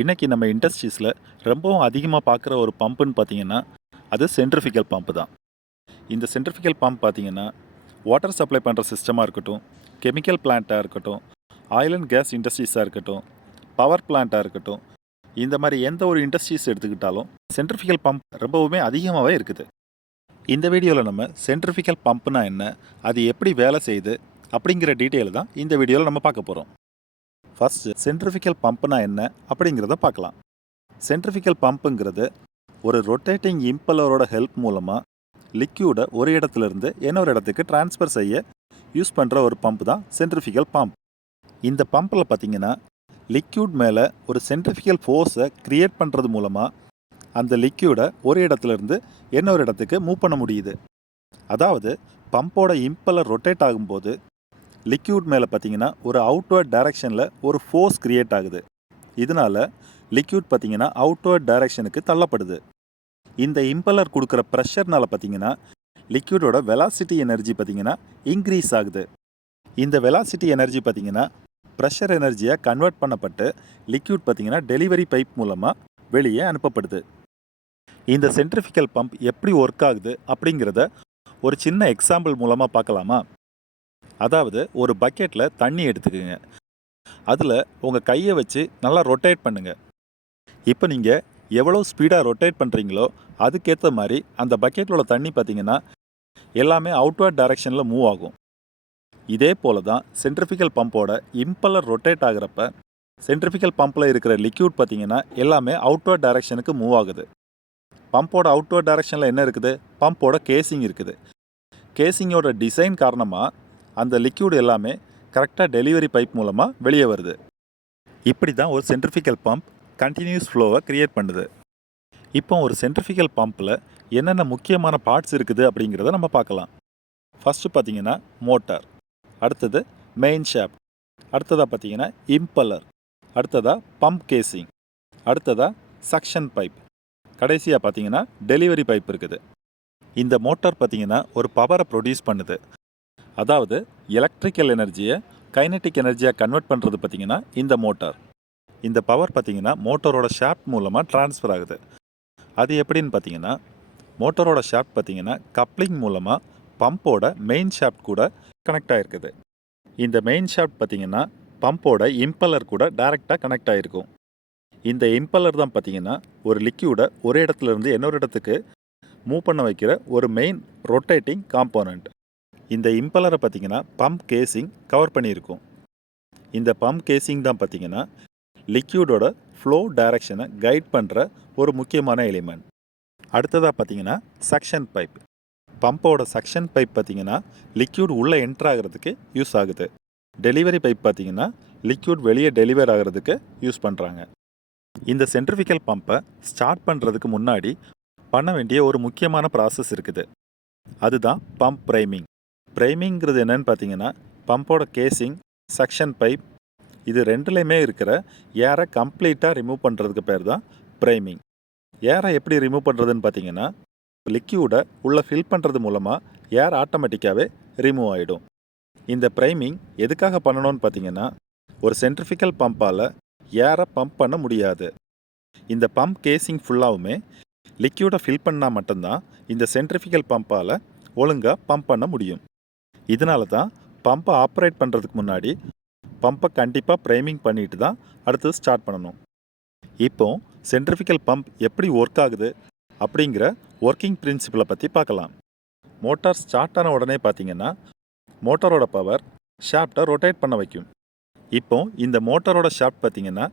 இன்றைக்கி நம்ம இண்டஸ்ட்ரீஸில் ரொம்பவும் அதிகமாக பார்க்குற ஒரு பம்புன்னு பார்த்தீங்கன்னா அது சென்ட்ரிஃபிகல் பம்பு தான். இந்த சென்ட்ரிஃபிகல் பம்ப் பார்த்தீங்கன்னா வாட்டர் சப்ளை பண்ணுற சிஸ்டமாக இருக்கட்டும், கெமிக்கல் பிளான்ட்டாக இருக்கட்டும், ஆயில் அண்ட் கேஸ் இண்டஸ்ட்ரீஸாக இருக்கட்டும், பவர் பிளான்ட்டாக இருக்கட்டும், இந்த மாதிரி எந்த ஒரு இண்டஸ்ட்ரீஸ் எடுத்துக்கிட்டாலும் சென்ட்ரிஃபிகல் பம்ப் ரொம்பவுமே அதிகமாகவே இருக்குது. இந்த வீடியோவில் நம்ம சென்ட்ரிஃபிகல் பம்ப்னா என்ன, அது எப்படி வேலை செய்யுது அப்படிங்கிற டீட்டெயில் தான் இந்த வீடியோவில் நம்ம பார்க்க போகிறோம். ஃபஸ்ட்டு சென்ட்ரிஃபிகல் பம்ப்னா என்ன அப்படிங்கிறத பார்க்கலாம். சென்ட்ரிஃபிகல் பம்புங்கிறது ஒரு ரொட்டேட்டிங் இம்பலரோட ஹெல்ப் மூலமாக லிக்யூடை ஒரு இடத்துலேருந்து இன்னொரு இடத்துக்கு ட்ரான்ஸ்ஃபர் செய்ய யூஸ் பண்ணுற ஒரு பம்ப் தான் சென்ட்ரிஃபிகல் பம்ப். இந்த பம்பில் பார்த்திங்கன்னா லிக்யூட் மேலே ஒரு சென்ட்ரிஃபிகல் ஃபோர்ஸை க்ரியேட் பண்ணுறது மூலமாக அந்த லிக்யூடை ஒரு இடத்துலேருந்து இன்னொரு இடத்துக்கு மூவ் பண்ண முடியுது. அதாவது பம்போட இம்பலர் ரொட்டேட் ஆகும்போது லிக்யூட் மேலே பார்த்தீங்கன்னா ஒரு அவுட்வர்ட் டைரக்ஷனில் ஒரு ஃபோர்ஸ் க்ரியேட் ஆகுது. இதனால் லிக்யூட் பார்த்தீங்கன்னா அவுட்வர்ட் டைரக்ஷனுக்கு தள்ளப்படுது. இந்த இம்பலர் கொடுக்குற ப்ரெஷர்னால் பார்த்தீங்கன்னா லிக்யூடோட வெலாசிட்டி எனர்ஜி பார்த்தீங்கன்னா இன்க்ரீஸ் ஆகுது. இந்த வெலாசிட்டி எனர்ஜி பார்த்தீங்கன்னா ப்ரெஷர் எனர்ஜியாக கன்வெர்ட் பண்ணப்பட்டு லிக்யூட் பார்த்தீங்கன்னா டெலிவரி பைப் மூலமாக வெளியே அனுப்பப்படுது. இந்த சென்ட்ரிஃபிகல் பம்ப் எப்படி ஒர்க் ஆகுது அப்படிங்கிறத ஒரு சின்ன எக்ஸாம்பிள் மூலமாக பார்க்கலாமா? அதாவது ஒரு பக்கெட்டில் தண்ணி எடுத்துக்கோங்க. அதில் உங்கள் கையை வச்சு நல்லா ரொட்டேட் பண்ணுங்கள். இப்போ நீங்கள் எவ்வளோ ஸ்பீடாக ரொட்டேட் பண்ணுறீங்களோ அதுக்கேற்ற மாதிரி அந்த பக்கெட்டில் உள்ள தண்ணி பார்த்திங்கன்னா எல்லாமே அவுட்வர்ட் டைரக்ஷனில் மூவ் ஆகும். இதே போல் தான் சென்ட்ரிஃபிகல் பம்போட இம்பலர் ரொட்டேட் ஆகிறப்ப சென்ட்ரிஃபிகல் பம்பில் இருக்கிற லிக்யூட் பார்த்திங்கன்னா எல்லாமே அவுட்வர்ட் டைரக்ஷனுக்கு மூவ் ஆகுது. பம்போட அவுட்வர்ட் டைரக்ஷனில் என்ன இருக்குது? பம்போட கேசிங் இருக்குது. கேசிங்கோட டிசைன் காரணமாக அந்த லிக்யூட் எல்லாமே கரெக்டாக டெலிவரி பைப் மூலமாக வெளியே வருது. இப்படி தான் ஒரு சென்ட்ரிஃபிகல் பம்ப் கண்டினியூஸ் ஃப்ளோவை க்ரியேட் பண்ணுது. இப்போ ஒரு சென்ட்ரிஃபிகல் பம்பில் என்னென்ன முக்கியமான பார்ட்ஸ் இருக்குது அப்படிங்கிறத நம்ம பார்க்கலாம். ஃபஸ்ட்டு பார்த்திங்கன்னா மோட்டார், அடுத்தது மெயின் ஷாஃப்ட், அடுத்ததாக பார்த்திங்கன்னா இம்பலர், அடுத்ததாக பம்ப் கேசிங், அடுத்ததாக சக்ஷன் பைப், கடைசியாக பார்த்திங்கன்னா டெலிவரி பைப் இருக்குது. இந்த மோட்டார் பார்த்திங்கன்னா ஒரு பவரை ப்ரொடியூஸ் பண்ணுது. அதாவது எலக்ட்ரிக்கல் எனர்ஜியை கைனட்டிக் எனர்ஜியாக கன்வெர்ட் பண்ணுறது பார்த்திங்கன்னா இந்த மோட்டார். இந்த பவர் பார்த்திங்கன்னா மோட்டரோட ஷாஃப்ட் மூலமாக ட்ரான்ஸ்ஃபர் ஆகுது. அது எப்படின்னு பார்த்திங்கன்னா மோட்டரோட ஷாஃப்ட் பார்த்திங்கன்னா கப்ளிங் மூலமாக பம்போட மெயின் ஷாஃப்ட் கூட கனெக்ட் ஆகிருக்குது. இந்த மெயின் ஷாஃப்ட் பார்த்திங்கன்னா பம்போட இம்பலர் கூட டைரெக்டாக கனெக்ட் ஆகிருக்கும். இந்த இம்பலர் தான் பார்த்திங்கன்னா ஒரு லிக்யூடை ஒரு இடத்துலேருந்து இன்னொரு இடத்துக்கு மூவ் பண்ண வைக்கிற ஒரு மெயின் ரொட்டேட்டிங் காம்போனண்ட். இந்த இம்பலரை பார்த்திங்கன்னா பம்ப் கேசிங் கவர் பண்ணியிருக்கும். இந்த பம்ப் கேசிங் தான் பார்த்திங்கன்னா லிக்யூடோட ஃப்ளோ டைரக்ஷனை கைட் பண்ணுற ஒரு முக்கியமான எலிமெண்ட். அடுத்ததாக பார்த்திங்கன்னா சக்ஷன் பைப். பம்போட சக்ஷன் பைப் பார்த்திங்கன்னா லிக்யூட் உள்ளே என்ட்ரு ஆகிறதுக்கு யூஸ் ஆகுது. டெலிவரி பைப் பார்த்திங்கன்னா லிக்யூட் வெளியே டெலிவர் ஆகிறதுக்கு யூஸ் பண்ணுறாங்க. இந்த சென்ட்ரிஃபிகல் பம்பை ஸ்டார்ட் பண்ணுறதுக்கு முன்னாடி பண்ண வேண்டிய ஒரு முக்கியமான ப்ராசஸ் இருக்குது. அதுதான் பம்ப் ப்ரைமிங். ப்ரைமிங்கிறது என்னன்னு பார்த்தீங்கன்னா பம்போட கேசிங், சக்ஷன் பைப் இது ரெண்டுலேயுமே இருக்கிற ஏரை கம்ப்ளீட்டாக ரிமூவ் பண்ணுறதுக்கு பேர் தான் ப்ரைமிங். ஏரை எப்படி ரிமூவ் பண்ணுறதுன்னு பார்த்தீங்கன்னா லிக்யூடை உள்ளே ஃபில் பண்ணுறது மூலமாக ஏர் ஆட்டோமேட்டிக்காகவே ரிமூவ் ஆகிடும். இந்த ப்ரைமிங் எதுக்காக பண்ணணும்னு பார்த்தீங்கன்னா ஒரு சென்ட்ரிஃபிகல் பம்பால் ஏரை பம்ப் பண்ண முடியாது. இந்த பம்ப் கேசிங் ஃபுல்லாகவுமே லிக்யூடை ஃபில் பண்ணால் மட்டும்தான் இந்த சென்ட்ரிஃபிகல் பம்பால் ஒழுங்காக பம்ப் பண்ண முடியும். இதனால தான் பம்பை ஆப்ரேட் பண்ணுறதுக்கு முன்னாடி பம்பை கண்டிப்பாக ப்ரைமிங் பண்ணிட்டு தான் அடுத்தது ஸ்டார்ட் பண்ணணும். இப்போ சென்ட்ரிஃபிகல் பம்ப் எப்படி ஒர்க் ஆகுது அப்படிங்கிற ஒர்க்கிங் பிரின்சிபலை பற்றி பார்க்கலாம். மோட்டார் ஸ்டார்ட் ஆன உடனே பார்த்திங்கன்னா மோட்டாரோட பவர் ஷாஃப்டை ரொட்டேட் பண்ண வைக்கும். இப்போ இந்த மோட்டாரோட ஷாஃப்ட் பார்த்திங்கன்னா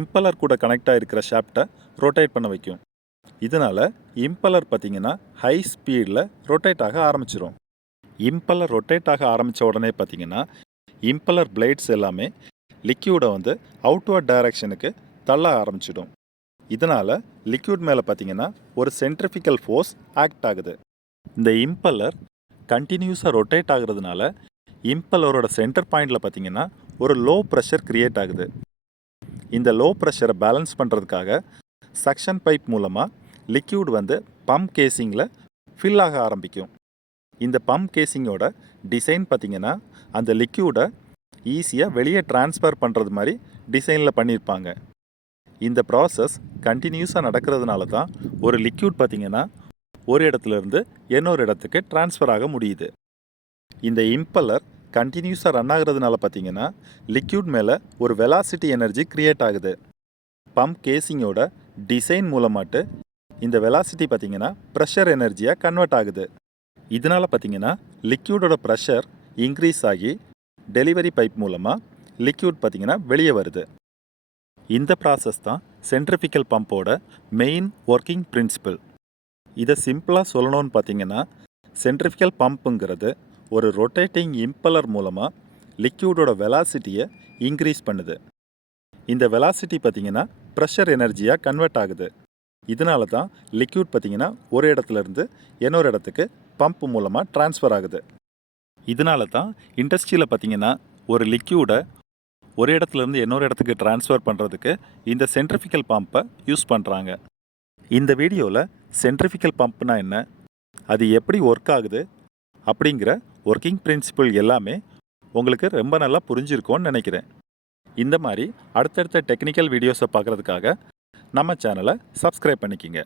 இம்பலர் கூட கனெக்ட் ஆகிருக்கிற ஷாஃப்டை ரொட்டேட் பண்ண வைக்கும். இதனால் இம்பலர் பார்த்திங்கன்னா ஹை ஸ்பீடில் ரொட்டேட் ஆக ஆரம்பிச்சிடும். இம்பலர் ரொட்டேட் ஆக ஆரம்பித்த உடனே பார்த்திங்கன்னா இம்பலர் பிளேட்ஸ் எல்லாமே லிக்யூடை வந்து அவுட்வர்ட் டைரக்ஷனுக்கு தள்ள ஆரம்பிச்சிடும். இதனால் லிக்யூட் மேலே பார்த்திங்கன்னா ஒரு சென்ட்ரிஃபிகல் ஃபோர்ஸ் ஆக்ட் ஆகுது. இந்த இம்பலர் கண்டினியூஸாக ரொட்டேட் ஆகுறதுனால இம்பலரோட சென்டர் பாயிண்டில் பார்த்திங்கன்னா ஒரு லோ ப்ரெஷர் க்ரியேட் ஆகுது. இந்த லோ ப்ரெஷரை பேலன்ஸ் பண்ணுறதுக்காக சக்ஷன் பைப் மூலமாக லிக்யூட் வந்து பம்ப் கேசிங்கில் ஃபில் ஆக ஆரம்பிக்கும். இந்த பம்ப் கேசிங்கோட டிசைன் பார்த்திங்கன்னா அந்த லிக்யூடை ஈஸியாக வெளியே ட்ரான்ஸ்ஃபர் பண்ணுறது மாதிரி டிசைனில் பண்ணியிருப்பாங்க. இந்த ப்ராசஸ் கண்டினியூஸாக நடக்கிறதுனால தான் ஒரு லிக்யூட் பார்த்திங்கன்னா ஒரு இடத்துலேருந்து இன்னொரு இடத்துக்கு ட்ரான்ஸ்ஃபர் ஆக முடியுது. இந்த இம்பல்லர் கண்டினியூஸாக ரன் ஆகுறதுனால பார்த்திங்கன்னா லிக்யூட் மேலே ஒரு வெலாசிட்டி எனர்ஜி க்ரியேட் ஆகுது. பம்ப் கேசிங்கோட டிசைன் மூலமாட்டு இந்த வெலாசிட்டி பார்த்திங்கன்னா ப்ரெஷர் எனர்ஜியாக கன்வெர்ட் ஆகுது. இதனால் பார்த்திங்கன்னா லிக்யூடோட ப்ரெஷர் இன்க்ரீஸ் ஆகி டெலிவரி பைப் மூலமாக லிக்யூட் பார்த்திங்கன்னா வெளியே வருது. இந்த ப்ராசஸ் தான் சென்ட்ரிஃபிகல் பம்போட மெயின் ஒர்க்கிங் பிரின்சிபல். இதை சிம்பிளாக சொல்லணும்னு பார்த்தீங்கன்னா சென்ட்ரிஃபிகல் பம்புங்கிறது ஒரு ரொட்டேட்டிங் இம்பலர் மூலமாக லிக்யூடோட வெலாசிட்டியை இன்க்ரீஸ் பண்ணுது. இந்த வெலாசிட்டி பார்த்திங்கன்னா ப்ரெஷர் எனர்ஜியாக கன்வெர்ட் ஆகுது. இதனால தான் லிக்யூட் பார்த்திங்கன்னா ஒரு இடத்துலேருந்து இன்னொரு இடத்துக்கு பம்ப் மூலமாக ட்ரான்ஸ்ஃபர் ஆகுது. இதனால தான் இண்டஸ்ட்ரியில் பார்த்திங்கன்னா ஒரு லிக்யூடை ஒரு இடத்துலேருந்து இன்னொரு இடத்துக்கு ட்ரான்ஸ்ஃபர் பண்ணுறதுக்கு இந்த சென்ட்ரிஃபிகல் பம்பை யூஸ் பண்ணுறாங்க. இந்த வீடியோவில் சென்ட்ரிஃபிகல் பம்ப்னா என்ன, அது எப்படி ஒர்க் ஆகுது அப்படிங்கிற ஒர்க்கிங் பிரின்சிபல் எல்லாமே உங்களுக்கு ரொம்ப நல்லா புரிஞ்சிருக்கும்னு நினைக்கிறேன். இந்த மாதிரி அடுத்தடுத்த டெக்னிக்கல் வீடியோஸை பார்க்குறதுக்காக நம்ம சேனலை சப்ஸ்கிரைப் பண்ணிக்கிங்க.